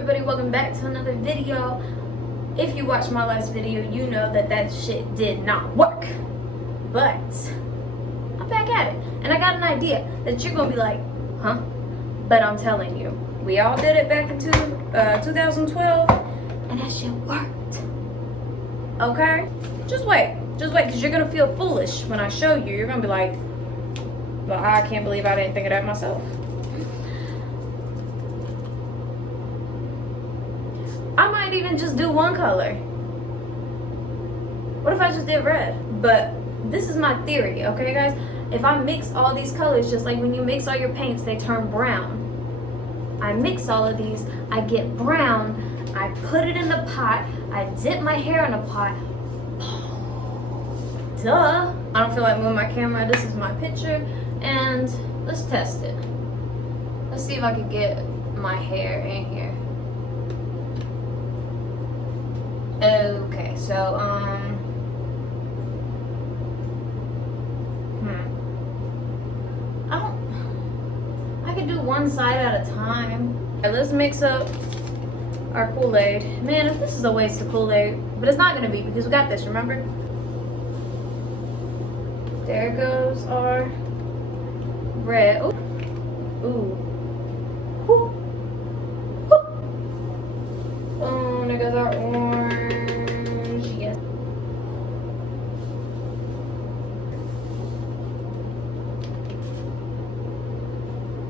everybody? Welcome back to another video. If you watched my last video, you know that shit did not work. But I'm back at it. And I got an idea that you're gonna be like, huh? But I'm telling you, we all did it back in 2012, and that shit worked. Okay? Just wait, because you're gonna feel foolish when I show you. You're gonna be like, well, I can't believe I didn't think of that myself. I might even just do one color. What if I just did red? But this is my theory, okay guys? If I mix all these colors, just like when you mix all your paints, they turn brown. I mix all of these, I get brown, I put it in the pot, I dip my hair in a pot. Duh. I don't feel like moving my camera. This is my picture, and let's test it. Let's see if I can get my hair in here. Okay, so I can do one side at a time. Alright, let's mix up our Kool-Aid. Man, if this is a waste of Kool-Aid, but it's not gonna be because we got this, remember? There goes our red. Ooh. Ooh. Ooh. Boom, there goes our orange. Yes.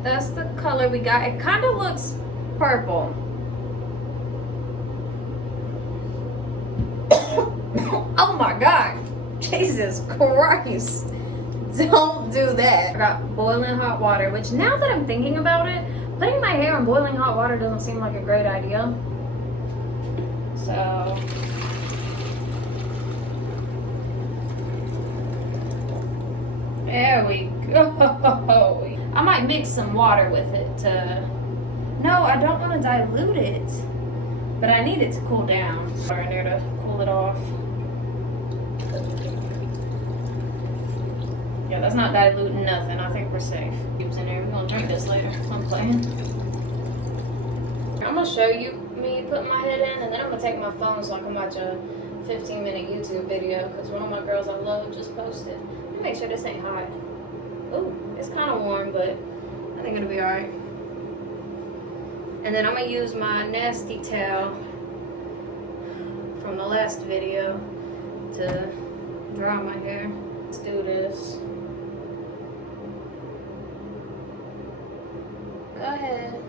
That's the color we got. It kind of looks purple. Oh my God. Jesus Christ. Don't do that. I got boiling hot water, which now that I'm thinking about it, putting my hair in boiling hot water doesn't seem like a great idea. So there we go. I might mix some water with it to... No, I don't want to dilute it, but I need it to cool down. Water in there to cool it off. Yeah, that's not diluting nothing. I think we're safe. Cubes in there. We're gonna drink this later. I'm playing. I'm gonna show you me putting my head in, and then I'm gonna take my phone so I can watch a 15-minute YouTube video because one of my girls I love just posted. Let me make sure this ain't hot. Ooh, it's kind of warm, but I think it'll be alright. And then I'm gonna use my nasty towel from the last video to dry my hair. Let's do this. Go ahead.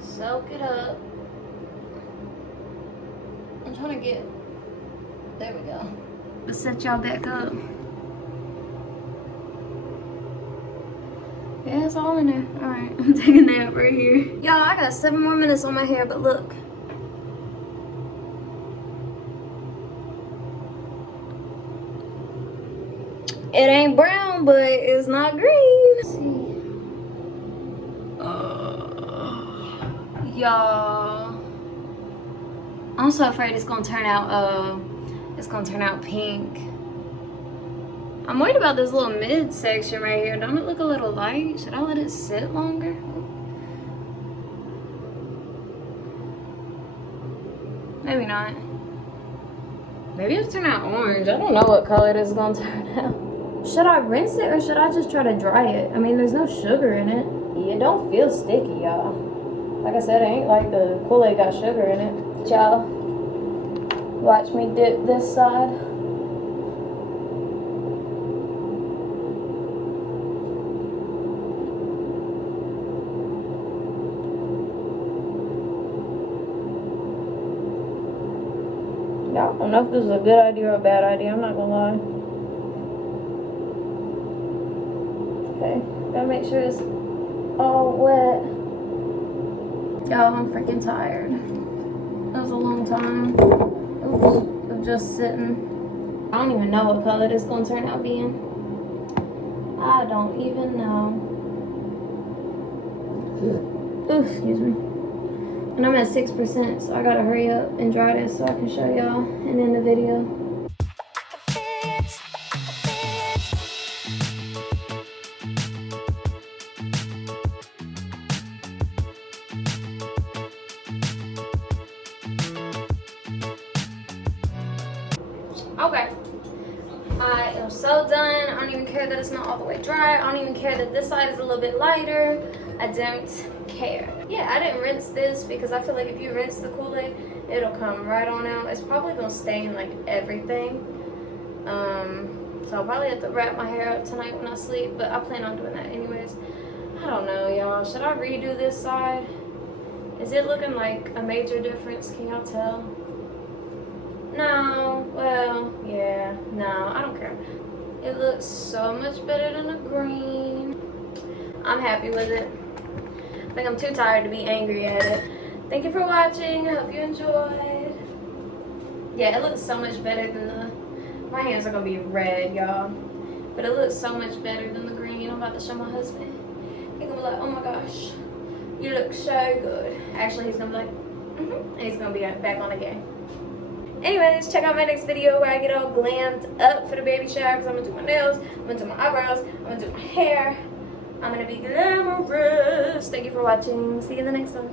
Soak it up. I'm trying to get... There we go. Let's set y'all back up. Yeah, it's all in there. Alright, I'm taking a nap right here. Y'all, I got 7 more minutes on my hair, but look. It ain't brown, but it's not green. Let's see. Y'all, I'm so afraid it's gonna turn out pink. I'm worried about this little mid section right here. Don't it look a little light? Should I let it sit longer? Maybe not. Maybe it'll turn out orange. I don't know what color this is gonna turn out. Should I rinse it or should I just try to dry it? I mean, there's no sugar in it. Yeah, it don't feel sticky, y'all. Like I said, it ain't like the Kool-Aid got sugar in it. Y'all, watch me dip this side. Y'all, I don't know if this is a good idea or a bad idea. I'm not gonna lie. Okay, gotta make sure it's all wet. Y'all, I'm freaking tired. That was a long time. Oops, of just sitting. I don't even know what color this is gonna turn out being. I don't even know. Ooh, excuse me. And I'm at 6%, so I gotta hurry up and dry this so I can show y'all and end the video. Okay. I am so done. I don't even care that it's not all the way dry. I don't even care that this side is a little bit lighter. I don't care. Yeah, I didn't rinse this because I feel like if you rinse the Kool-Aid, it'll come right on out. It's probably gonna stain like everything. So I'll probably have to wrap my hair up tonight when I sleep, but I plan on doing that anyways. I don't know, y'all. Should I redo this side? Is it looking like a major difference? Can y'all tell? No. Well, yeah. No, I don't care. It looks so much better than the green. I'm happy with it. I think I'm too tired to be angry at it. Thank you for watching. I hope you enjoyed. Yeah, it looks so much better than the... My hands are going to be red, y'all. But it looks so much better than the green. I'm about to show my husband. He's going to be like, oh my gosh. You look so good. Actually, he's going to be like, and he's going to be back on again. Anyways, check out my next video where I get all glammed up for the baby shower because I'm going to do my nails, I'm going to do my eyebrows, I'm going to do my hair. I'm going to be glamorous. Thank you for watching. See you in the next one.